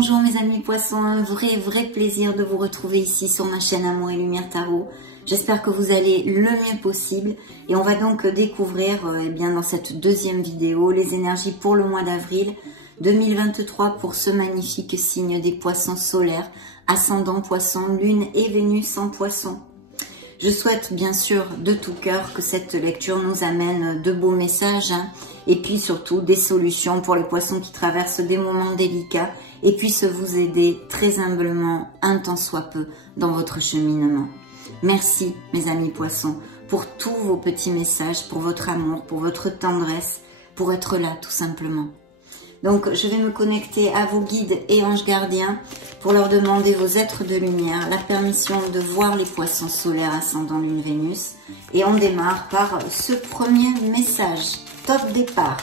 Bonjour mes amis poissons, un vrai plaisir de vous retrouver ici sur ma chaîne Amour et Lumière Tarot. J'espère que vous allez le mieux possible et on va donc découvrir dans cette deuxième vidéo les énergies pour le mois d'avril 2023 pour ce magnifique signe des poissons solaires, ascendant poisson, lune et Vénus en poisson. Je souhaite bien sûr de tout cœur que cette lecture nous amène de beaux messages et puis surtout des solutions pour les poissons qui traversent des moments délicats et puissent vous aider très humblement, un tant soit peu, dans votre cheminement. Merci mes amis poissons pour tous vos petits messages, pour votre amour, pour votre tendresse, pour être là tout simplement. Donc je vais me connecter à vos guides et anges gardiens pour leur demander vos êtres de lumière, la permission de voir les poissons solaires ascendant lune Vénus. Et on démarre par ce premier message. Top départ.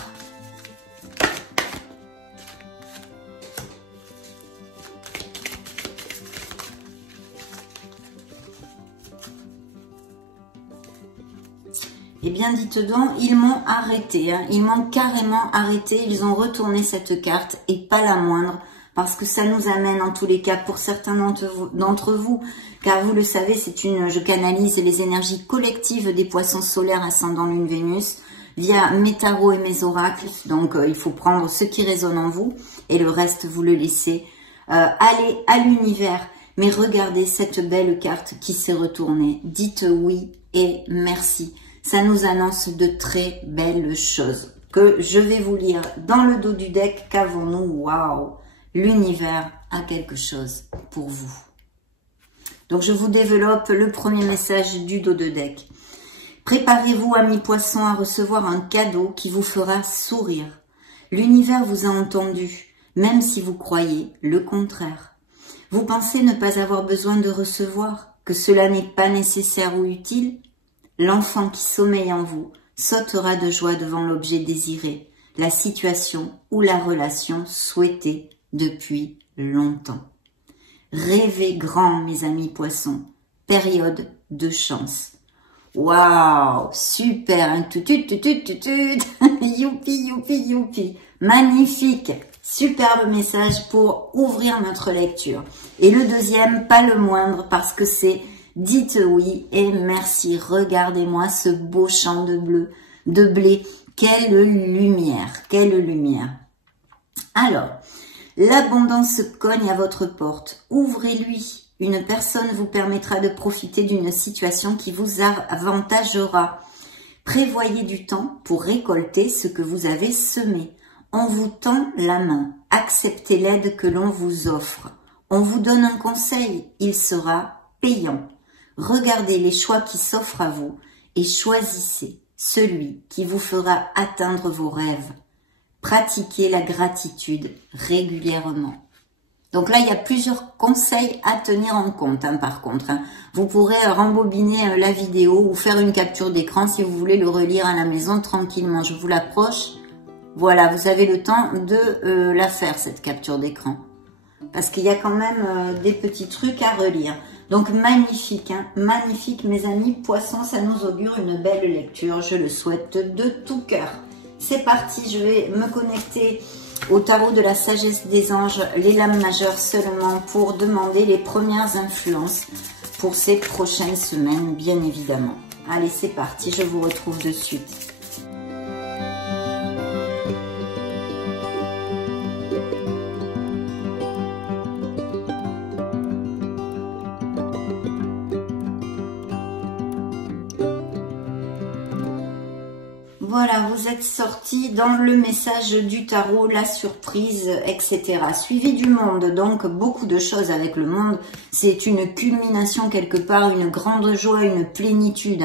Eh bien, dites donc, ils m'ont arrêté, ils m'ont carrément arrêté, ils ont retourné cette carte et pas la moindre, parce que ça nous amène en tous les cas pour certains d'entre vous, car vous le savez, je canalise les énergies collectives des poissons solaires ascendant lune Vénus via mes tarots et mes oracles, donc il faut prendre ce qui résonne en vous et le reste vous le laissez aller à l'univers. Mais regardez cette belle carte qui s'est retournée, dites oui et merci. Ça nous annonce de très belles choses que je vais vous lire dans le dos du deck. Qu'avons-nous? Waouh! L'univers a quelque chose pour vous. Donc je vous développe le premier message du dos de deck. Préparez-vous, amis poissons, à recevoir un cadeau qui vous fera sourire. L'univers vous a entendu, même si vous croyez le contraire. Vous pensez ne pas avoir besoin de recevoir, que cela n'est pas nécessaire ou utile? L'enfant qui sommeille en vous sautera de joie devant l'objet désiré, la situation ou la relation souhaitée depuis longtemps. Rêvez grand, mes amis poissons. Période de chance. Waouh, super, youpi. Magnifique, superbe message pour ouvrir notre lecture. Et le deuxième, pas le moindre, parce que c'est dites oui et merci. Regardez-moi ce beau champ de blé. Quelle lumière, quelle lumière. Alors, l'abondance cogne à votre porte. Ouvrez-lui. Une personne vous permettra de profiter d'une situation qui vous avantagera. Prévoyez du temps pour récolter ce que vous avez semé. On vous tend la main. Acceptez l'aide que l'on vous offre. On vous donne un conseil. Il sera payant. Regardez les choix qui s'offrent à vous et choisissez celui qui vous fera atteindre vos rêves. Pratiquez la gratitude régulièrement. Donc là, il y a plusieurs conseils à tenir en compte, par contre. Vous pourrez rembobiner la vidéo ou faire une capture d'écran si vous voulez le relire à la maison tranquillement. Je vous l'approche. Voilà, vous avez le temps de la faire, cette capture d'écran. Parce qu'il y a quand même des petits trucs à relire. Donc magnifique, magnifique mes amis poissons, ça nous augure une belle lecture, je le souhaite de tout cœur. C'est parti, je vais me connecter au tarot de la sagesse des anges, les lames majeures seulement pour demander les premières influences pour ces prochaines semaines, bien évidemment. Allez, c'est parti, je vous retrouve de suite. Voilà, vous êtes sortis dans le message du tarot, la surprise, etc. Suivi du monde, donc beaucoup de choses avec le monde. C'est une culmination quelque part, une grande joie, une plénitude.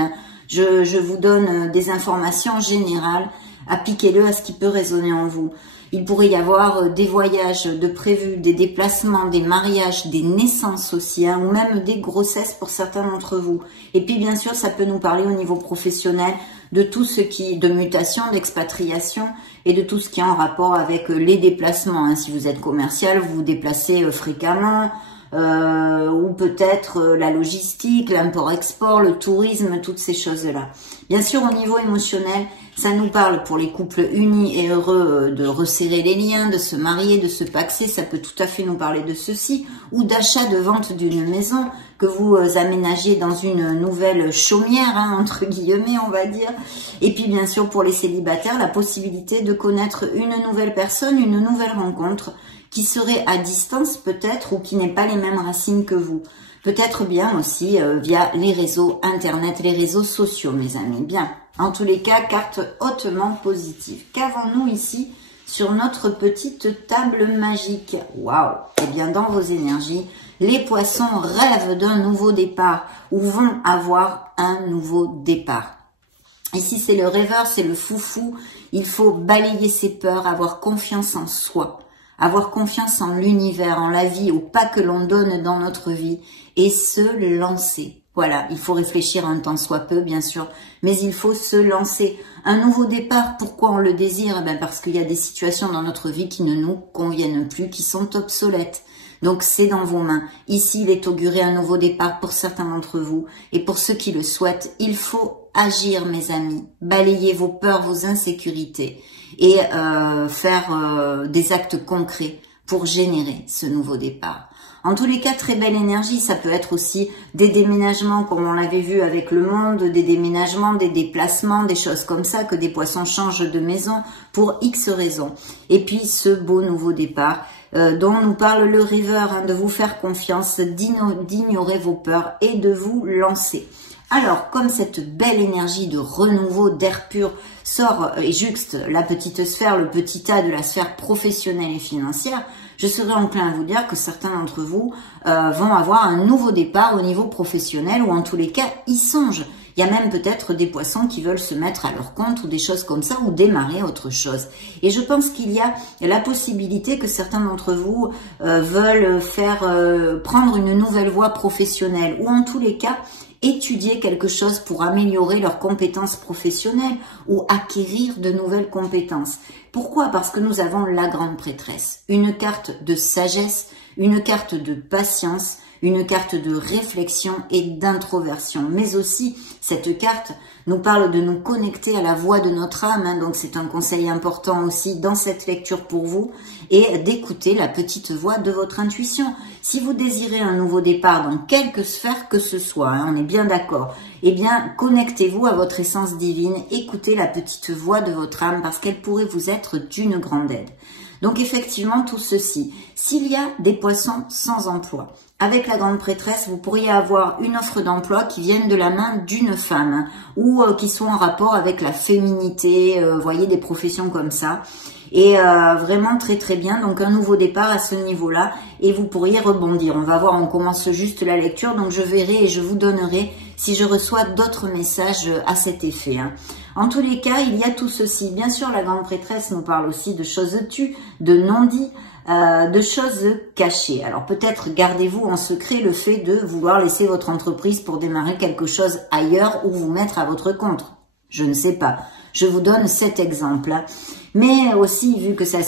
Je vous donne des informations générales. Appliquez-le à ce qui peut résonner en vous. Il pourrait y avoir des voyages de prévus, des déplacements, des mariages, des naissances aussi, ou même des grossesses pour certains d'entre vous. Et puis bien sûr, ça peut nous parler au niveau professionnel de tout ce qui, de mutation, d'expatriation et de tout ce qui est en rapport avec les déplacements. Si vous êtes commercial, vous vous déplacez fréquemment. ou peut-être la logistique, l'import-export, le tourisme, toutes ces choses-là. Bien sûr, au niveau émotionnel, ça nous parle pour les couples unis et heureux de resserrer les liens, de se marier, de se paxer. Ça peut tout à fait nous parler de ceci, ou d'achat, de vente d'une maison, que vous aménagiez dans une nouvelle chaumière, hein, entre guillemets, on va dire. Et puis, bien sûr, pour les célibataires, la possibilité de connaître une nouvelle personne, une nouvelle rencontre, qui serait à distance peut-être, ou qui n'est pas les mêmes racines que vous. Peut-être bien aussi via les réseaux internet, les réseaux sociaux, mes amis. Bien, en tous les cas, carte hautement positive. Qu'avons-nous ici sur notre petite table magique? Waouh! Eh bien, dans vos énergies, les poissons rêvent d'un nouveau départ ou vont avoir un nouveau départ. Ici, c'est le rêveur, c'est le foufou. Il faut balayer ses peurs, avoir confiance en soi. Avoir confiance en l'univers, en la vie, au pas que l'on donne dans notre vie et se lancer. Voilà, il faut réfléchir un tant soit peu, bien sûr, mais il faut se lancer. Un nouveau départ, pourquoi on le désire? Eh bien parce qu'il y a des situations dans notre vie qui ne nous conviennent plus, qui sont obsolètes. Donc c'est dans vos mains. Ici, il est auguré un nouveau départ pour certains d'entre vous. Et pour ceux qui le souhaitent, il faut agir, mes amis. Balayez vos peurs, vos insécurités et faire des actes concrets pour générer ce nouveau départ. En tous les cas, très belle énergie. Ça peut être aussi des déménagements, comme on l'avait vu avec le monde, des déménagements, des déplacements, des choses comme ça, que des poissons changent de maison pour X raisons. Et puis, ce beau nouveau départ dont nous parle le rêveur, hein, de vous faire confiance, d'ignorer vos peurs et de vous lancer. Alors, comme cette belle énergie de renouveau, d'air pur sort et juxte la petite sphère, le petit tas de la sphère professionnelle et financière, je serais enclin à vous dire que certains d'entre vous vont avoir un nouveau départ au niveau professionnel, ou en tous les cas, y songent. Il y a même peut-être des poissons qui veulent se mettre à leur compte ou des choses comme ça, ou démarrer autre chose. Et je pense qu'il y a la possibilité que certains d'entre vous veulent prendre une nouvelle voie professionnelle, ou en tous les cas, étudier quelque chose pour améliorer leurs compétences professionnelles ou acquérir de nouvelles compétences. Pourquoi? Parce que nous avons la grande prêtresse, une carte de sagesse, une carte de patience, une carte de réflexion et d'introversion. Mais aussi, cette carte nous parle de nous connecter à la voix de notre âme, hein, donc c'est un conseil important aussi dans cette lecture pour vous, et d'écouter la petite voix de votre intuition. Si vous désirez un nouveau départ dans quelque sphère que ce soit, hein, on est bien d'accord, eh bien, connectez-vous à votre essence divine, écoutez la petite voix de votre âme parce qu'elle pourrait vous être d'une grande aide. Donc effectivement, tout ceci, s'il y a des poissons sans emploi, avec la grande prêtresse, vous pourriez avoir une offre d'emploi qui vienne de la main d'une femme, hein, ou qui soit en rapport avec la féminité, voyez, des professions comme ça. Et vraiment très très bien, donc un nouveau départ à ce niveau-là, et vous pourriez rebondir. On va voir, on commence juste la lecture, donc je verrai et je vous donnerai si je reçois d'autres messages à cet effet, hein. En tous les cas, il y a tout ceci. Bien sûr, la grande prêtresse nous parle aussi de choses tues, de non-dits, de choses cachées. Alors peut-être gardez-vous en secret le fait de vouloir laisser votre entreprise pour démarrer quelque chose ailleurs ou vous mettre à votre compte. Je ne sais pas. Je vous donne cet exemple. Mais aussi, vu que ça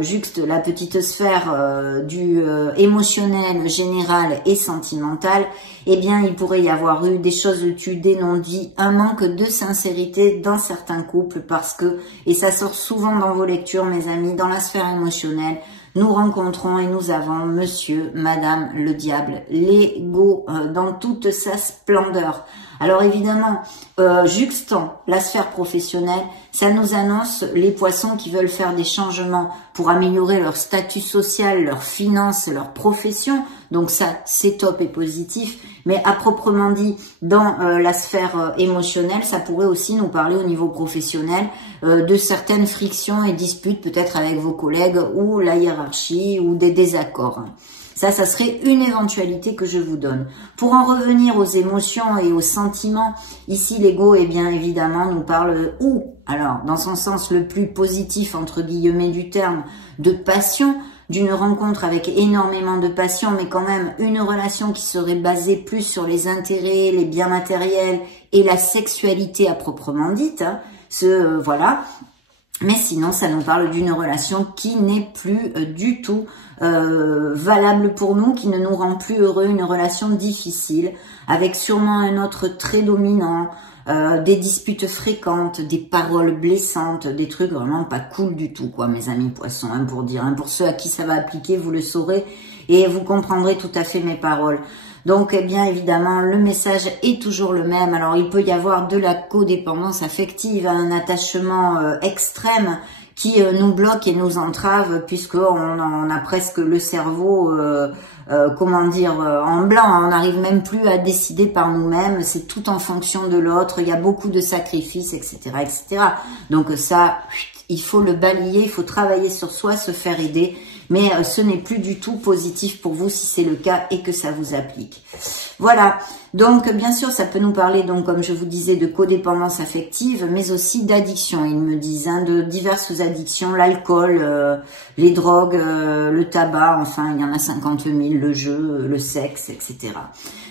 juxte la petite sphère du émotionnel, général et sentimental, eh bien, il pourrait y avoir eu des choses tues, des non-dits, un manque de sincérité dans certains couples parce que, et ça sort souvent dans vos lectures, mes amis, dans la sphère émotionnelle, nous rencontrons et nous avons monsieur, madame, le diable, l'ego dans toute sa splendeur. Alors évidemment, juxtant la sphère professionnelle, ça nous annonce les poissons qui veulent faire des changements pour améliorer leur statut social, leurs finances, leur profession. Donc ça, c'est top et positif. Mais à proprement dit, dans la sphère émotionnelle, ça pourrait aussi nous parler au niveau professionnel de certaines frictions et disputes peut-être avec vos collègues ou la hiérarchie ou des désaccords. Ça serait une éventualité que je vous donne. Pour en revenir aux émotions et aux sentiments, ici l'ego, eh bien évidemment, nous parle alors dans son sens le plus positif, entre guillemets du terme, de passion, d'une rencontre avec énormément de passion, mais quand même une relation qui serait basée plus sur les intérêts, les biens matériels et la sexualité à proprement dite. Hein, voilà. Mais sinon, ça nous parle d'une relation qui n'est plus du tout valable pour nous, qui ne nous rend plus heureux, une relation difficile, avec sûrement un autre très dominant, des disputes fréquentes, des paroles blessantes, des trucs vraiment pas cool du tout, quoi, mes amis poissons, hein, pour dire. Hein, pour ceux à qui ça va appliquer, vous le saurez et vous comprendrez tout à fait mes paroles. Donc, eh bien évidemment, le message est toujours le même. Alors, il peut y avoir de la codépendance affective, un attachement extrême qui nous bloque et nous entrave, puisqu'on a presque le cerveau, comment dire, en blanc. On n'arrive même plus à décider par nous-mêmes. C'est tout en fonction de l'autre. Il y a beaucoup de sacrifices, etc., etc. Donc ça, il faut le balayer, il faut travailler sur soi, se faire aider. Mais ce n'est plus du tout positif pour vous si c'est le cas et que ça vous applique. Voilà, donc bien sûr ça peut nous parler, donc comme je vous disais, de codépendance affective, mais aussi d'addiction, ils me disent, hein, de diverses addictions, l'alcool, les drogues, le tabac, enfin il y en a 50 000, le jeu, le sexe, etc.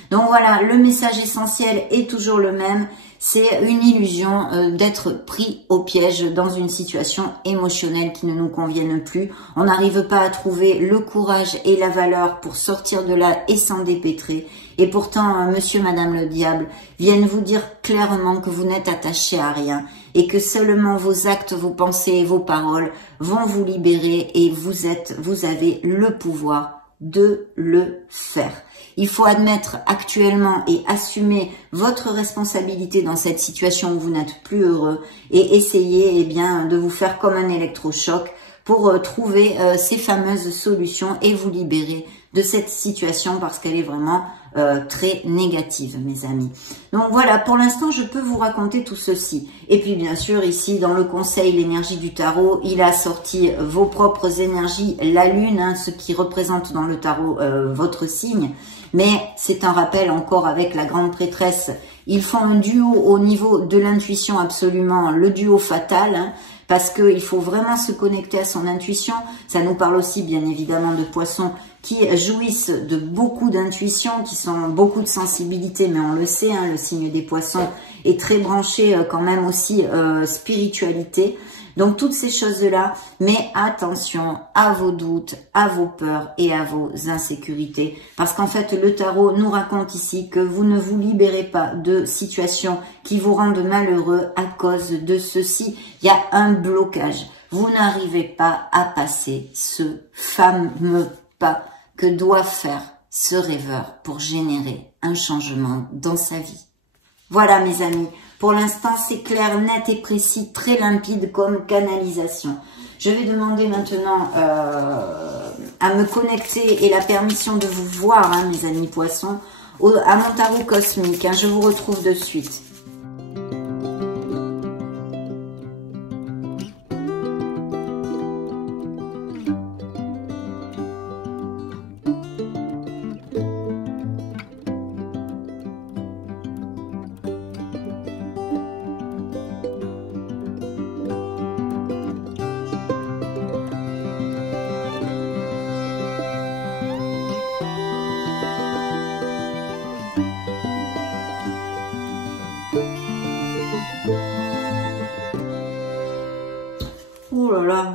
Donc voilà, le message essentiel est toujours le même. C'est une illusion d'être pris au piège dans une situation émotionnelle qui ne nous convienne plus. On n'arrive pas à trouver le courage et la valeur pour sortir de là et s'en dépêtrer. Et pourtant, monsieur, madame le diable viennent vous dire clairement que vous n'êtes attaché à rien et que seulement vos actes, vos pensées et vos paroles vont vous libérer et vous avez le pouvoir de le faire. Il faut admettre actuellement et assumer votre responsabilité dans cette situation où vous n'êtes plus heureux et essayer, eh bien, de vous faire comme un électrochoc pour trouver ces fameuses solutions et vous libérer de cette situation parce qu'elle est vraiment très négative, mes amis. Donc voilà, pour l'instant, je peux vous raconter tout ceci. Et puis, bien sûr, ici, dans le conseil, l'énergie du tarot, il a sorti vos propres énergies, la lune, hein, ce qui représente dans le tarot votre signe. Mais c'est un rappel encore avec la grande prêtresse. Ils font un duo au niveau de l'intuition absolument, le duo fatal, hein, parce qu'il faut vraiment se connecter à son intuition. Ça nous parle aussi bien évidemment de poissons qui jouissent de beaucoup d'intuition, qui sont beaucoup de sensibilité, mais on le sait, hein, le signe des poissons est très branché quand même aussi spiritualité. Donc toutes ces choses-là, mais attention à vos doutes, à vos peurs et à vos insécurités. Parce qu'en fait, le tarot nous raconte ici que vous ne vous libérez pas de situations qui vous rendent malheureux à cause de ceci. Il y a un blocage. Vous n'arrivez pas à passer ce fameux pas que doit faire ce rêveur pour générer un changement dans sa vie. Voilà mes amis. Pour l'instant, c'est clair, net et précis, très limpide comme canalisation. Je vais demander maintenant à me connecter et la permission de vous voir, hein, mes amis poissons, à mon tarot cosmique. Hein, je vous retrouve de suite.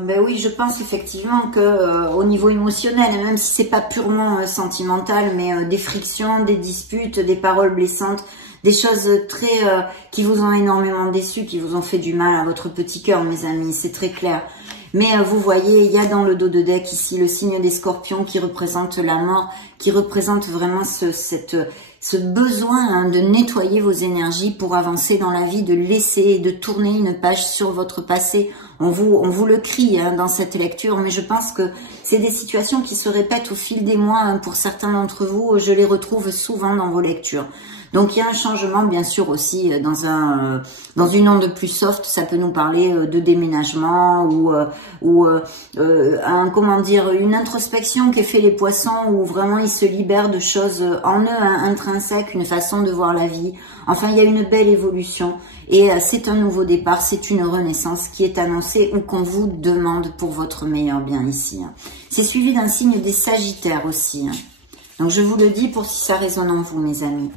Ben oui, je pense effectivement que au niveau émotionnel, même si c'est pas purement sentimental, mais des frictions, des disputes, des paroles blessantes, des choses très qui vous ont énormément déçu, qui vous ont fait du mal à votre petit cœur, mes amis, c'est très clair. Mais vous voyez, il y a dans le dos de deck ici le signe des scorpions qui représente la mort, qui représente vraiment ce besoin, hein, de nettoyer vos énergies pour avancer dans la vie, de laisser et de tourner une page sur votre passé. On vous le crie, hein, dans cette lecture, mais je pense que c'est des situations qui se répètent au fil des mois, hein, pour certains d'entre vous. Je les retrouve souvent dans vos lectures. Donc il y a un changement bien sûr aussi dans une onde plus soft. Ça peut nous parler de déménagement ou comment dire, une introspection qu'est fait les poissons où vraiment ils se libèrent de choses en eux, hein, intrinsèques, une façon de voir la vie. Enfin, il y a une belle évolution et c'est un nouveau départ, c'est une renaissance qui est annoncée ou qu'on vous demande pour votre meilleur bien ici. Hein. C'est suivi d'un signe des Sagittaires aussi. Hein. Donc je vous le dis pour si ça résonne en vous, mes amis.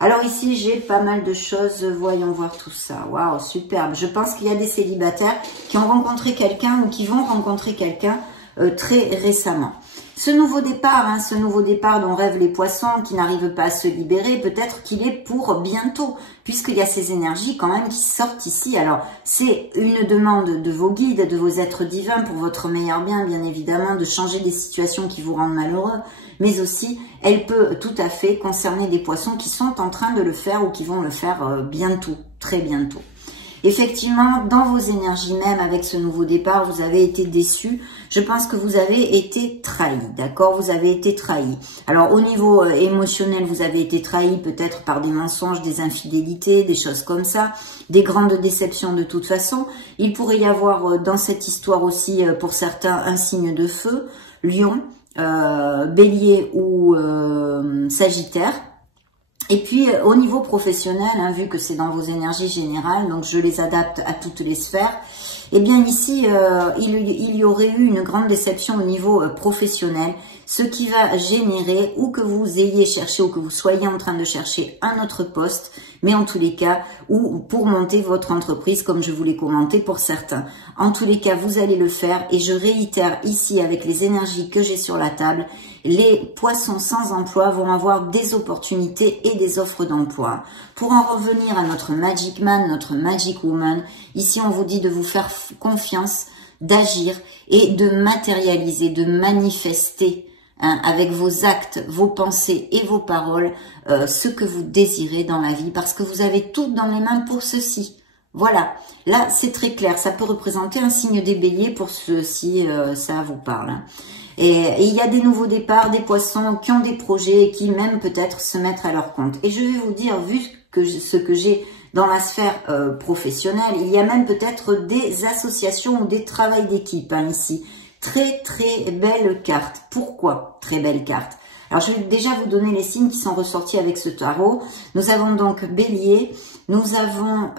Alors ici, j'ai pas mal de choses. Voyons voir tout ça. Waouh, superbe. Je pense qu'il y a des célibataires qui ont rencontré quelqu'un ou qui vont rencontrer quelqu'un très récemment. Ce nouveau départ dont rêvent les poissons, qui n'arrivent pas à se libérer, peut-être qu'il est pour bientôt, puisqu'il y a ces énergies quand même qui sortent ici. Alors, c'est une demande de vos guides, de vos êtres divins pour votre meilleur bien, bien évidemment, de changer des situations qui vous rendent malheureux, mais aussi, elle peut tout à fait concerner des poissons qui sont en train de le faire ou qui vont le faire bientôt, très bientôt. Effectivement, dans vos énergies même, avec ce nouveau départ, vous avez été déçus. Je pense que vous avez été trahi, d'accord? Vous avez été trahi. Alors, au niveau émotionnel, vous avez été trahi peut-être par des mensonges, des infidélités, des choses comme ça, des grandes déceptions de toute façon. Il pourrait y avoir dans cette histoire aussi, pour certains, un signe de feu, Lion, Bélier ou Sagittaire. Et puis, au niveau professionnel, vu que c'est dans vos énergies générales, donc je les adapte à toutes les sphères, eh bien ici, il y aurait eu une grande déception au niveau professionnel, ce qui va générer, ou que vous ayez cherché, ou que vous soyez en train de chercher un autre poste, mais en tous les cas, ou pour monter votre entreprise, comme je vous l'ai commenté pour certains. En tous les cas, vous allez le faire, et je réitère ici, avec les énergies que j'ai sur la table, les poissons sans emploi vont avoir des opportunités et des offres d'emploi. Pour en revenir à notre Magic Man, notre Magic Woman, ici on vous dit de vous faire confiance, d'agir et de matérialiser, de manifester avec vos actes, vos pensées et vos paroles ce que vous désirez dans la vie, parce que vous avez tout dans les mains pour ceci. Voilà, là c'est très clair, ça peut représenter un signe des béliers pour ceux si ça vous parle. Et il y a des nouveaux départs, des poissons qui ont des projets et qui même peut-être se mettent à leur compte. Et je vais vous dire, vu que ce que j'ai dans la sphère professionnelle, il y a même peut-être des associations ou des travails d'équipe ici. Très très belle carte. Pourquoi très belle carte? Alors je vais déjà vous donner les signes qui sont ressortis avec ce tarot. Nous avons donc Bélier, nous avons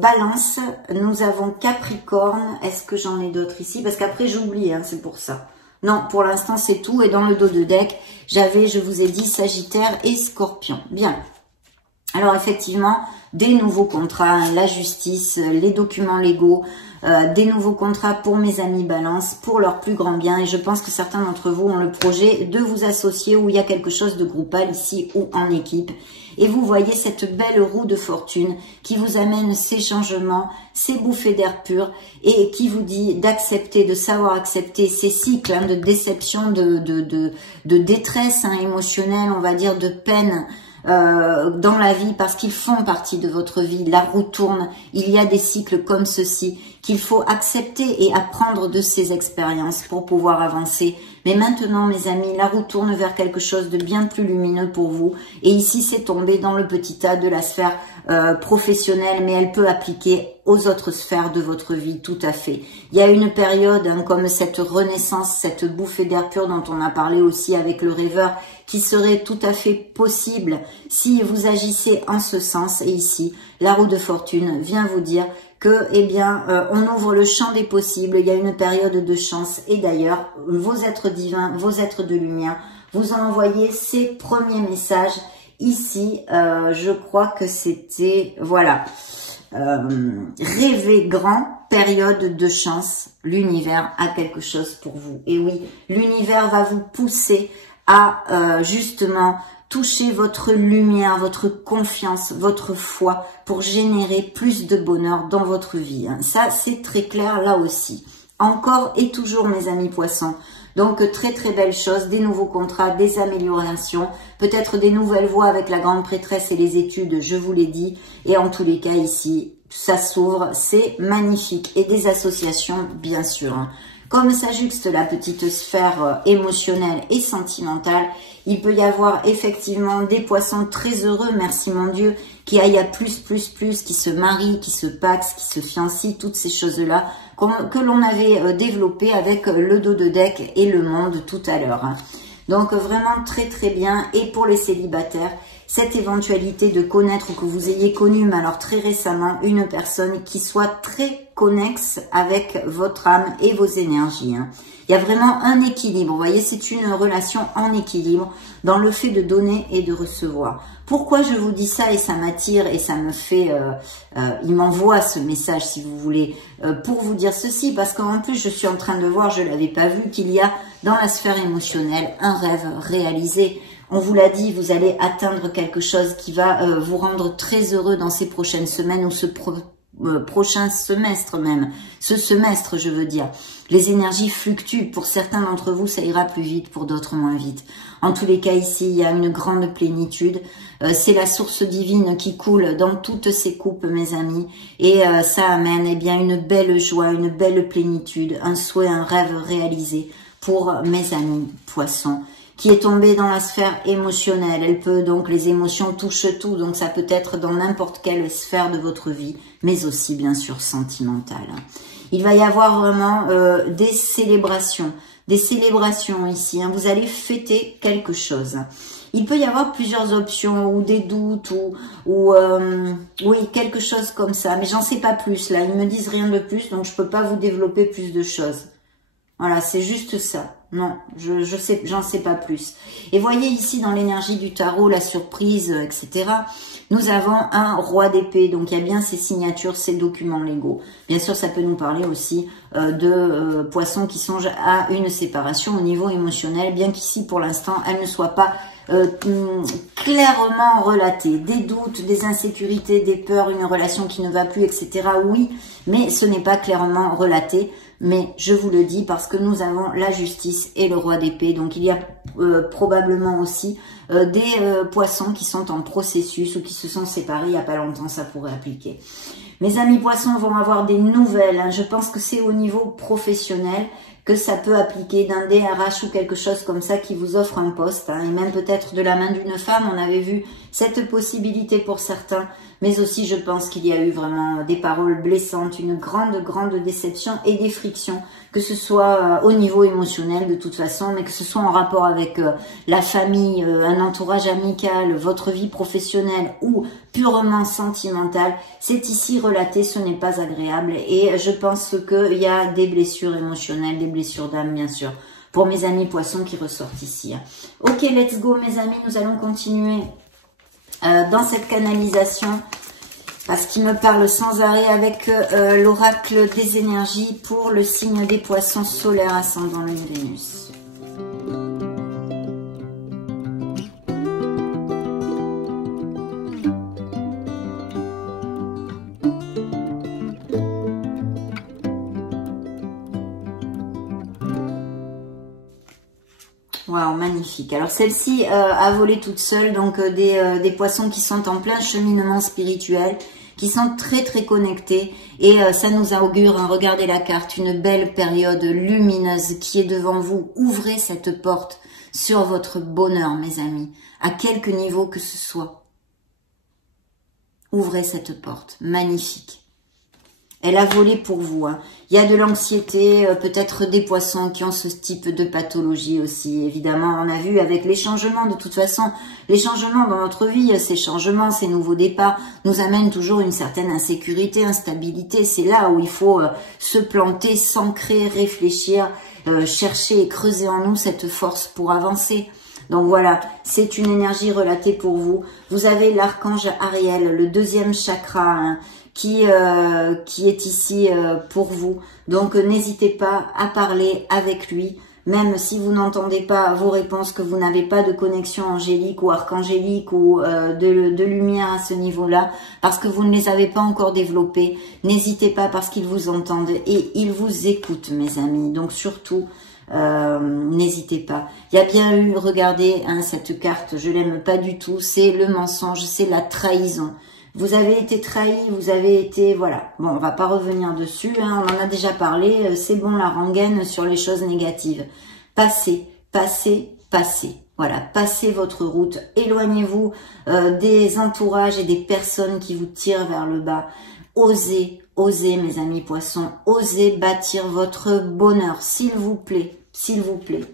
Balance, nous avons Capricorne. Est-ce que j'en ai d'autres ici? Parce qu'après j'oublie, c'est pour ça. Non, pour l'instant c'est tout. Et dans le dos de deck, j'avais, je vous ai dit, Sagittaire et Scorpion. Bien. Alors effectivement, des nouveaux contrats, la justice, les documents légaux, des nouveaux contrats pour mes amis Balance, pour leur plus grand bien. Et je pense que certains d'entre vous ont le projet de vous associer où il y a quelque chose de groupal ici ou en équipe. Et vous voyez cette belle roue de fortune qui vous amène ces changements, ces bouffées d'air pur et qui vous dit d'accepter, de savoir accepter ces cycles de déception, de détresse émotionnelle, on va dire, de peine dans la vie, parce qu'ils font partie de votre vie. La roue tourne, il y a des cycles comme ceci qu'il faut accepter et apprendre de ces expériences pour pouvoir avancer. Mais maintenant, mes amis, la roue tourne vers quelque chose de bien plus lumineux pour vous. Et ici, c'est tombé dans le petit tas de la sphère professionnelle, mais elle peut appliquer aux autres sphères de votre vie, tout à fait. Il y a une période comme cette renaissance, cette bouffée d'air pur dont on a parlé aussi avec le rêveur, qui serait tout à fait possible si vous agissez en ce sens. Et ici, la roue de fortune vient vous dire que, eh bien, on ouvre le champ des possibles, il y a une période de chance. Et d'ailleurs, vos êtres divins, vos êtres de lumière, vous ont envoyé ces premiers messages. Ici, je crois que c'était, voilà, rêvez grand, période de chance, l'univers a quelque chose pour vous. Et oui, l'univers va vous pousser à justement toucher votre lumière, votre confiance, votre foi pour générer plus de bonheur dans votre vie. Ça, c'est très clair là aussi. Encore et toujours, mes amis poissons. Donc, très très belle chose, des nouveaux contrats, des améliorations, peut-être des nouvelles voies avec la grande prêtresse et les études, je vous l'ai dit. Et en tous les cas, ici, ça s'ouvre, c'est magnifique. Et des associations, bien sûr. Comme ça juxte la petite sphère émotionnelle et sentimentale, il peut y avoir effectivement des poissons très heureux, merci mon Dieu, qui aillent à plus, qui se marient, qui se paxent, qui se fiancient, toutes ces choses-là que l'on avait développées avec le dos de deck et le monde tout à l'heure. Donc vraiment très très bien. Et pour les célibataires, cette éventualité de connaître ou que vous ayez connu, mais alors très récemment, une personne qui soit très connexe avec votre âme et vos énergies. Hein. Il y a vraiment un équilibre. Vous voyez, c'est une relation en équilibre dans le fait de donner et de recevoir. Pourquoi je vous dis ça et ça m'attire et ça me fait... il m'envoie ce message, si vous voulez, pour vous dire ceci. Parce qu'en plus, je suis en train de voir, je ne l'avais pas vu, qu'il y a dans la sphère émotionnelle un rêve réalisé. On vous l'a dit, vous allez atteindre quelque chose qui va vous rendre très heureux dans ces prochaines semaines ou ce prochain semestre même. Ce semestre, je veux dire. Les énergies fluctuent. Pour certains d'entre vous, ça ira plus vite, pour d'autres moins vite. En tous les cas, ici, il y a une grande plénitude. C'est la source divine qui coule dans toutes ces coupes, mes amis. Et ça amène eh bien une belle joie, une belle plénitude, un souhait, un rêve réalisé pour mes amis poissons, qui est tombée dans la sphère émotionnelle. Elle peut donc, les émotions touchent tout, donc ça peut être dans n'importe quelle sphère de votre vie, mais aussi bien sûr sentimentale. Il va y avoir vraiment des célébrations ici. Hein. Vous allez fêter quelque chose. Il peut y avoir plusieurs options ou des doutes ou oui, quelque chose comme ça, mais j'en sais pas plus là. Ils me disent rien de plus, donc je peux pas vous développer plus de choses. Voilà, c'est juste ça. Non, j'en sais pas plus. Et voyez ici dans l'énergie du tarot, la surprise, etc. Nous avons un roi d'épée. Donc il y a bien ces signatures, ces documents légaux. Bien sûr, ça peut nous parler aussi de poissons qui songent à une séparation au niveau émotionnel, bien qu'ici pour l'instant elle ne soit pas clairement relatée. Des doutes, des insécurités, des peurs, une relation qui ne va plus, etc. Oui, mais ce n'est pas clairement relaté. Mais je vous le dis parce que nous avons la justice et le roi d'épée. Donc il y a probablement aussi des poissons qui sont en processus ou qui se sont séparés il n'y a pas longtemps, ça pourrait appliquer. Mes amis poissons vont avoir des nouvelles. Hein. Je pense que c'est au niveau professionnel que ça peut appliquer, d'un DRH ou quelque chose comme ça qui vous offre un poste. Hein, et même peut-être de la main d'une femme, on avait vu cette possibilité pour certains. Mais aussi, je pense qu'il y a eu vraiment des paroles blessantes, une grande déception et des frictions, que ce soit au niveau émotionnel de toute façon, mais que ce soit en rapport avec la famille, un entourage amical, votre vie professionnelle ou purement sentimentale. C'est ici relaté, ce n'est pas agréable et je pense qu'il y a des blessures émotionnelles, des blessures d'âme bien sûr, pour mes amis poissons qui ressortent ici. Ok, let's go mes amis, nous allons continuer dans cette canalisation parce qu'il me parle sans arrêt avec l'oracle des énergies pour le signe des poissons solaires ascendant lune Vénus. Waouh, magnifique. Alors celle-ci a volé toute seule, donc des poissons qui sont en plein cheminement spirituel, qui sont très connectés et ça nous augure, hein, regardez la carte, une belle période lumineuse qui est devant vous. Ouvrez cette porte sur votre bonheur, mes amis, à quelque niveau que ce soit. Ouvrez cette porte, magnifique. Elle a volé pour vous. Hein. Il y a de l'anxiété, peut-être des poissons qui ont ce type de pathologie aussi. Évidemment, on a vu avec les changements, de toute façon, les changements dans notre vie, ces changements, ces nouveaux départs, nous amènent toujours une certaine insécurité, instabilité. C'est là où il faut se planter, s'ancrer, réfléchir, chercher et creuser en nous cette force pour avancer. Donc voilà, c'est une énergie relatée pour vous. Vous avez l'archange Ariel, le deuxième chakra, hein, qui est ici pour vous. Donc n'hésitez pas à parler avec lui, même si vous n'entendez pas vos réponses, que vous n'avez pas de connexion angélique ou archangélique ou de lumière à ce niveau-là, parce que vous ne les avez pas encore développées. N'hésitez pas parce qu'ils vous entendent et ils vous écoutent, mes amis. Donc surtout, n'hésitez pas. Il y a bien eu, regardez, hein, cette carte, je l'aime pas du tout, c'est le mensonge, c'est la trahison. Vous avez été trahi, vous avez été, voilà. Bon, on va pas revenir dessus, hein, on en a déjà parlé, c'est bon la rengaine sur les choses négatives. Passez. Voilà, passez votre route, éloignez-vous des entourages et des personnes qui vous tirent vers le bas. Osez, mes amis poissons, osez bâtir votre bonheur, s'il vous plaît, s'il vous plaît.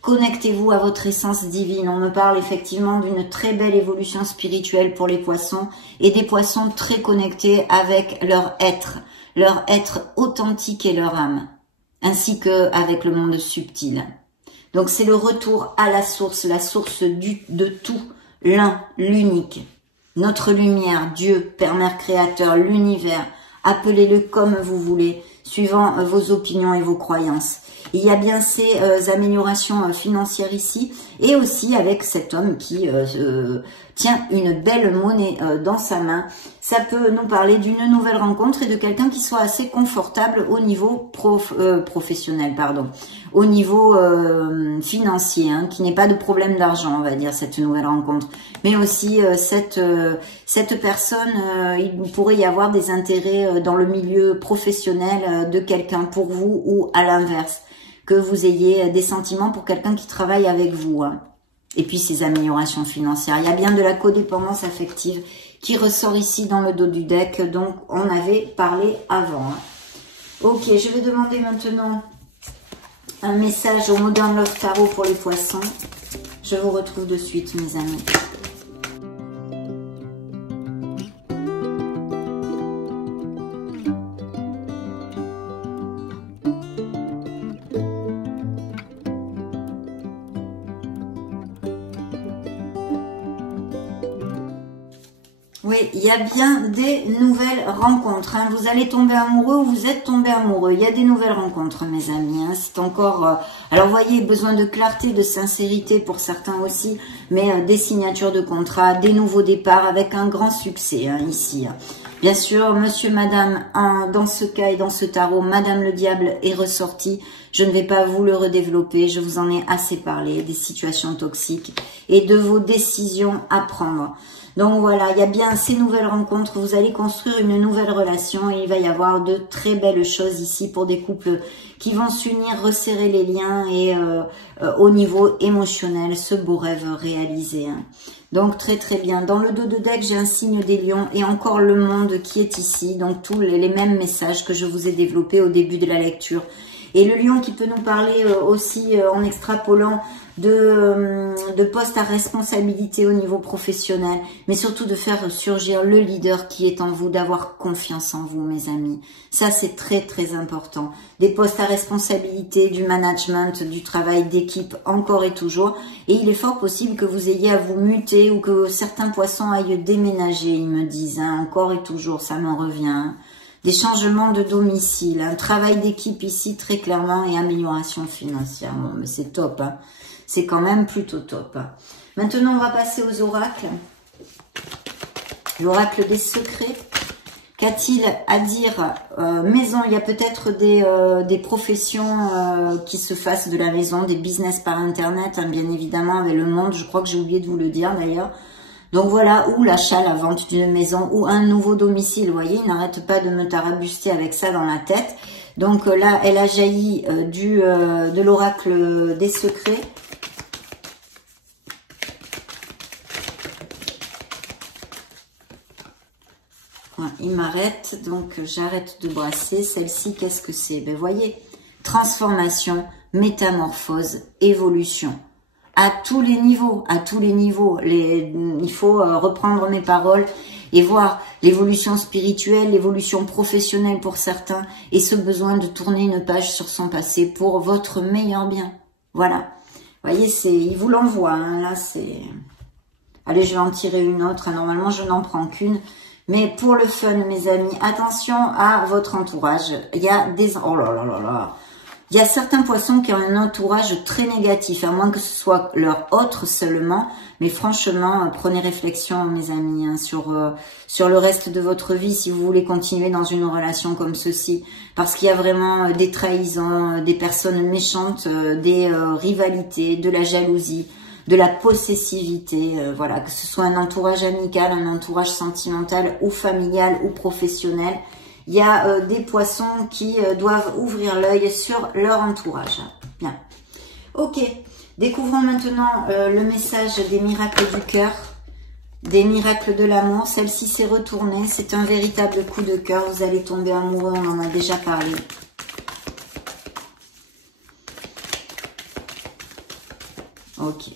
Connectez-vous à votre essence divine. On me parle effectivement d'une très belle évolution spirituelle pour les poissons et des poissons très connectés avec leur être, leur être authentique et leur âme, ainsi qu'avec le monde subtil. Donc c'est le retour à la source de tout, l'un, l'unique. Notre lumière, Dieu, Père, Mère, Créateur, l'univers, appelez-le comme vous voulez, suivant vos opinions et vos croyances. Il y a bien ces améliorations financières ici, et aussi avec cet homme qui tient une belle monnaie dans sa main. Ça peut nous parler d'une nouvelle rencontre et de quelqu'un qui soit assez confortable au niveau professionnel, au niveau financier, hein, qui n'ait pas de problème d'argent, on va dire, cette nouvelle rencontre. Mais aussi cette personne, il pourrait y avoir des intérêts dans le milieu professionnel de quelqu'un pour vous, ou à l'inverse, que vous ayez des sentiments pour quelqu'un qui travaille avec vous, hein. Et puis ces améliorations financières. Il y a bien de la codépendance affective qui ressort ici dans le dos du deck, donc on avait parlé avant, hein. Ok, je vais demander maintenant un message au Modern Love Tarot pour les poissons. Je vous retrouve de suite, mes amis. Oui, il y a bien des nouvelles rencontres, hein. Vous allez tomber amoureux ou vous êtes tombé amoureux. Il y a des nouvelles rencontres, mes amis, hein. C'est encore... alors, vous voyez, besoin de clarté, de sincérité pour certains aussi, mais des signatures de contrat, des nouveaux départs avec un grand succès, hein, ici, hein. Bien sûr, monsieur, madame, hein, dans ce cas et dans ce tarot, madame le diable est ressorti. Je ne vais pas vous le redévelopper, je vous en ai assez parlé, des situations toxiques et de vos décisions à prendre. Donc voilà, il y a bien ces nouvelles rencontres, vous allez construire une nouvelle relation et il va y avoir de très belles choses ici pour des couples qui vont s'unir, resserrer les liens et au niveau émotionnel, ce beau rêve réalisé, hein. Donc très très bien. Dans le dos de deck, j'ai un signe des lions et encore le monde qui est ici. Donc tous les mêmes messages que je vous ai développés au début de la lecture. Et le lion qui peut nous parler aussi en extrapolant de postes à responsabilité au niveau professionnel, mais surtout de faire surgir le leader qui est en vous, d'avoir confiance en vous, mes amis. Ça, c'est très très important. Des postes à responsabilité, du management, du travail d'équipe, encore et toujours. Et il est fort possible que vous ayez à vous muter ou que certains poissons aillent déménager, ils me disent, hein, encore et toujours, ça m'en revient, hein. Des changements de domicile, un travail d'équipe ici très clairement et amélioration financière. Bon, mais c'est top, hein. C'est quand même plutôt top. Maintenant, on va passer aux oracles. L'oracle des secrets. Qu'a-t-il à dire maison, il y a peut-être des professions qui se fassent de la maison, des business par Internet, hein, bien évidemment, avec le monde. Je crois que j'ai oublié de vous le dire d'ailleurs. Donc voilà, ou l'achat, la vente d'une maison, ou un nouveau domicile. Vous voyez, il n'arrête pas de me tarabuster avec ça dans la tête. Donc là, elle a jailli de l'oracle des secrets. Voilà, il m'arrête, donc j'arrête de brasser. Celle-ci, qu'est-ce que c'est? Ben voyez, transformation, métamorphose, évolution. À tous les niveaux, à tous les niveaux. Il faut reprendre mes paroles et voir l'évolution spirituelle, l'évolution professionnelle pour certains et ce besoin de tourner une page sur son passé pour votre meilleur bien. Voilà. Vous voyez, il vous l'envoie, hein, là, c'est... Allez, je vais en tirer une autre. Normalement, je n'en prends qu'une. Mais pour le fun, mes amis, attention à votre entourage. Il y a des... Oh là là là là. Il y a certains poissons qui ont un entourage très négatif, à moins que ce soit leur hôte seulement. Mais franchement, prenez réflexion, mes amis, hein, sur le reste de votre vie, si vous voulez continuer dans une relation comme ceci. Parce qu'il y a vraiment des trahisons, des personnes méchantes, des rivalités, de la jalousie, de la possessivité. Voilà, que ce soit un entourage amical, un entourage sentimental ou familial ou professionnel. Il y a des poissons qui doivent ouvrir l'œil sur leur entourage. Bien. Ok. Découvrons maintenant le message des miracles du cœur, des miracles de l'amour. Celle-ci s'est retournée. C'est un véritable coup de cœur. Vous allez tomber amoureux. On en a déjà parlé. Ok.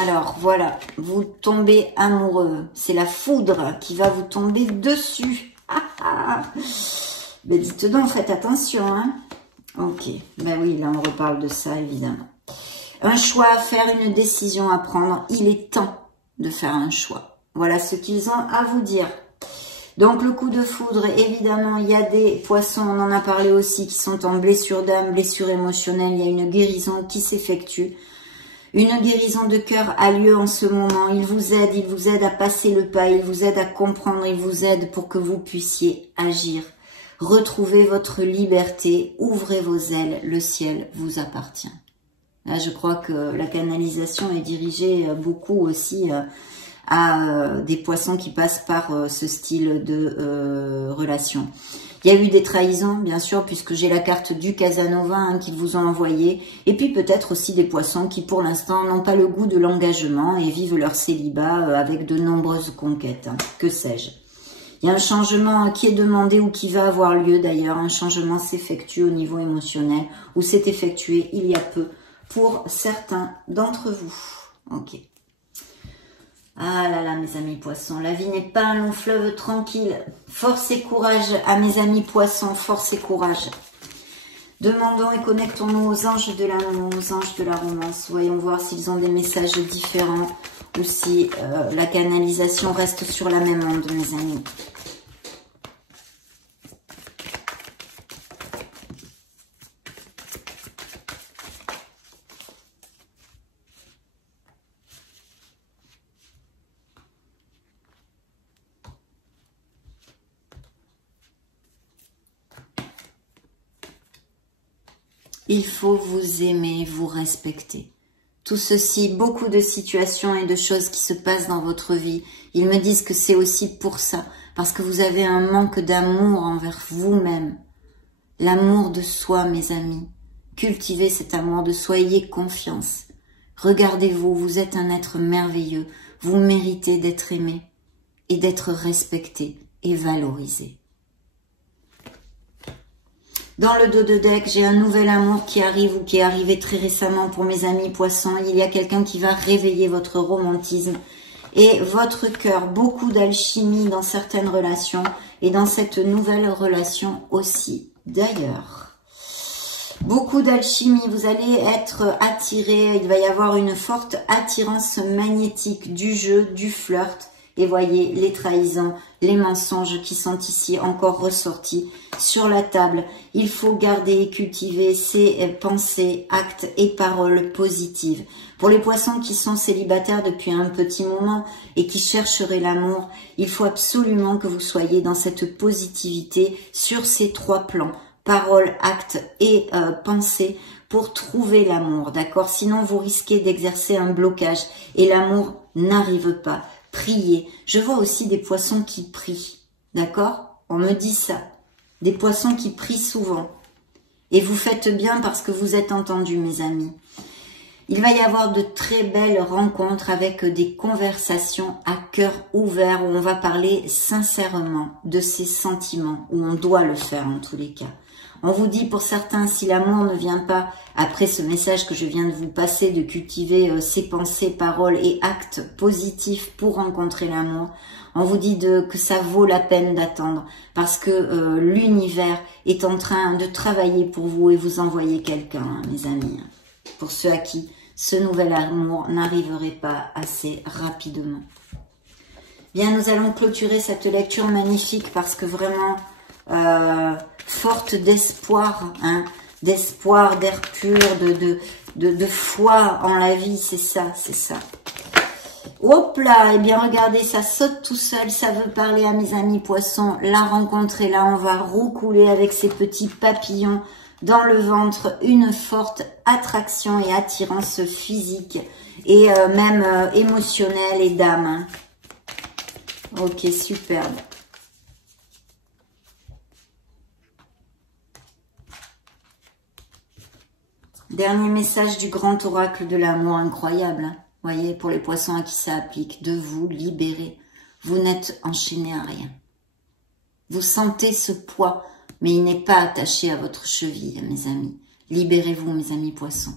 Alors, voilà, vous tombez amoureux. C'est la foudre qui va vous tomber dessus. Ben, dites donc, faites attention, hein. Ok, ben oui, là, on reparle de ça, évidemment. Un choix à faire, une décision à prendre. Il est temps de faire un choix. Voilà ce qu'ils ont à vous dire. Donc, le coup de foudre, évidemment, il y a des poissons, on en a parlé aussi, qui sont en blessure d'âme, blessure émotionnelle. Il y a une guérison qui s'effectue. Une guérison de cœur a lieu en ce moment. Il vous aide à passer le pas, il vous aide à comprendre, il vous aide pour que vous puissiez agir. Retrouvez votre liberté, ouvrez vos ailes, le ciel vous appartient. Là, je crois que la canalisation est dirigée beaucoup aussi à des poissons qui passent par ce style de relation. Il y a eu des trahisons, bien sûr, puisque j'ai la carte du Casanova hein, qu'ils vous ont envoyé. Et puis peut-être aussi des poissons qui, pour l'instant, n'ont pas le goût de l'engagement et vivent leur célibat avec de nombreuses conquêtes. Hein. Que sais-je? Il y a un changement qui est demandé ou qui va avoir lieu d'ailleurs. Un changement s'effectue au niveau émotionnel ou s'est effectué il y a peu pour certains d'entre vous. Ok. Ah là là, mes amis poissons, la vie n'est pas un long fleuve tranquille. Force et courage à mes amis poissons, force et courage. Demandons et connectons-nous aux anges de l'amour, aux anges de la romance. Voyons voir s'ils ont des messages différents ou si la canalisation reste sur la même onde, mes amis. Il faut vous aimer, vous respecter. Tout ceci, beaucoup de situations et de choses qui se passent dans votre vie, ils me disent que c'est aussi pour ça, parce que vous avez un manque d'amour envers vous-même. L'amour de soi, mes amis. Cultivez cet amour de soi, ayez confiance. Regardez-vous, vous êtes un être merveilleux. Vous méritez d'être aimé et d'être respecté et valorisé. Dans le dos de deck, j'ai un nouvel amour qui arrive ou qui est arrivé très récemment pour mes amis poissons. Il y a quelqu'un qui va réveiller votre romantisme et votre cœur. Beaucoup d'alchimie dans certaines relations et dans cette nouvelle relation aussi d'ailleurs. Beaucoup d'alchimie, vous allez être attiré, il va y avoir une forte attirance magnétique du jeu, du flirt. Et voyez les trahisons, les mensonges qui sont ici encore ressortis sur la table. Il faut garder et cultiver ces pensées, actes et paroles positives. Pour les poissons qui sont célibataires depuis un petit moment et qui chercheraient l'amour, il faut absolument que vous soyez dans cette positivité sur ces trois plans. Paroles, actes et pensées pour trouver l'amour, d'accord? Sinon, vous risquez d'exercer un blocage et l'amour n'arrive pas. Prier. Je vois aussi des poissons qui prient. D'accord? On me dit ça. Des poissons qui prient souvent. Et vous faites bien parce que vous êtes entendus, mes amis. Il va y avoir de très belles rencontres avec des conversations à cœur ouvert où on va parler sincèrement de ses sentiments, où on doit le faire en tous les cas. On vous dit pour certains, si l'amour ne vient pas, après ce message que je viens de vous passer, de cultiver ses pensées, paroles et actes positifs pour rencontrer l'amour, on vous dit que ça vaut la peine d'attendre parce que l'univers est en train de travailler pour vous et vous envoyer quelqu'un, hein, mes amis. Pour ceux à qui ce nouvel amour n'arriverait pas assez rapidement. Bien, nous allons clôturer cette lecture magnifique parce que vraiment... forte d'espoir, hein, d'espoir, d'air pur, de foi en la vie, c'est ça, c'est ça. Hop là, et bien regardez, ça saute tout seul, ça veut parler à mes amis poissons. La rencontre est là, on va roucouler avec ces petits papillons dans le ventre, une forte attraction et attirance physique et même émotionnelle et d'âme. Hein. Ok, superbe. Dernier message du grand oracle de l'amour, incroyable. Hein. Voyez, pour les poissons à qui ça applique, de vous libérer. Vous n'êtes enchaîné à rien. Vous sentez ce poids, mais il n'est pas attaché à votre cheville, mes amis. Libérez-vous, mes amis poissons.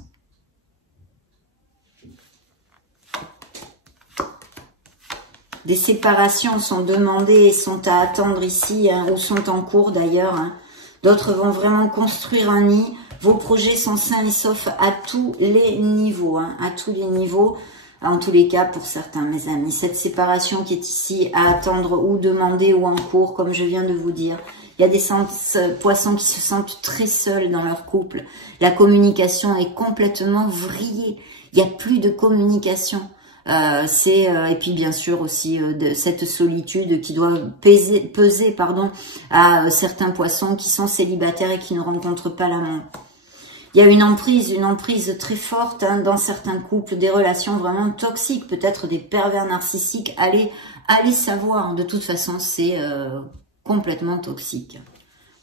Des séparations sont demandées et sont à attendre ici, hein, ou sont en cours d'ailleurs. Hein. D'autres vont vraiment construire un nid. Vos projets sont sains et saufs à tous les niveaux, hein, à tous les niveaux. En tous les cas, pour certains, mes amis, cette séparation qui est ici à attendre ou demander ou en cours, comme je viens de vous dire. Il y a des poissons qui se sentent très seuls dans leur couple. La communication est complètement vrillée. Il n'y a plus de communication. Et puis bien sûr aussi de cette solitude qui doit peser à certains poissons qui sont célibataires et qui ne rencontrent pas l'amour. Il y a une emprise très forte hein, dans certains couples, des relations vraiment toxiques, peut-être des pervers narcissiques. Allez savoir, de toute façon, c'est complètement toxique.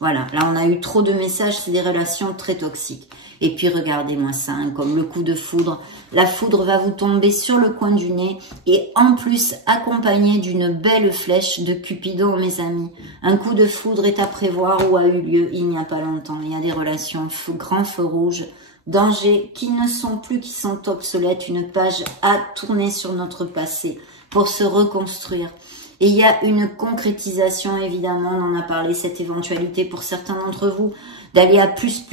Voilà, là on a eu trop de messages, c'est des relations très toxiques. Et puis regardez-moi ça, hein, comme le coup de foudre. La foudre va vous tomber sur le coin du nez et en plus accompagné d'une belle flèche de Cupidon, mes amis. Un coup de foudre est à prévoir ou a eu lieu il n'y a pas longtemps. Il y a des relations grand feu rouge, danger qui ne sont plus, qui sont obsolètes. Une page à tourner sur notre passé pour se reconstruire. Et il y a une concrétisation, évidemment, on en a parlé, cette éventualité pour certains d'entre vous, d'aller à plus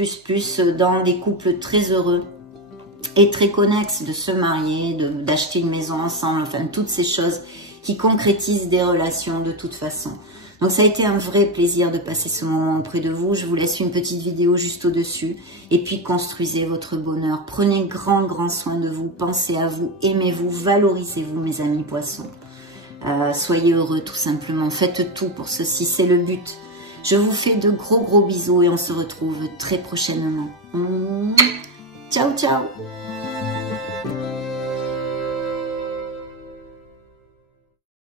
dans des couples très heureux et très connexes, de se marier, d'acheter une maison ensemble, enfin, toutes ces choses qui concrétisent des relations de toute façon. Donc ça a été un vrai plaisir de passer ce moment auprès de vous. Je vous laisse une petite vidéo juste au-dessus. Et puis construisez votre bonheur. Prenez grand soin de vous. Pensez à vous. Aimez-vous. Valorisez-vous, mes amis poissons. Soyez heureux tout simplement. Faites tout pour ceci. C'est le but. Je vous fais de gros bisous et on se retrouve très prochainement. Ciao.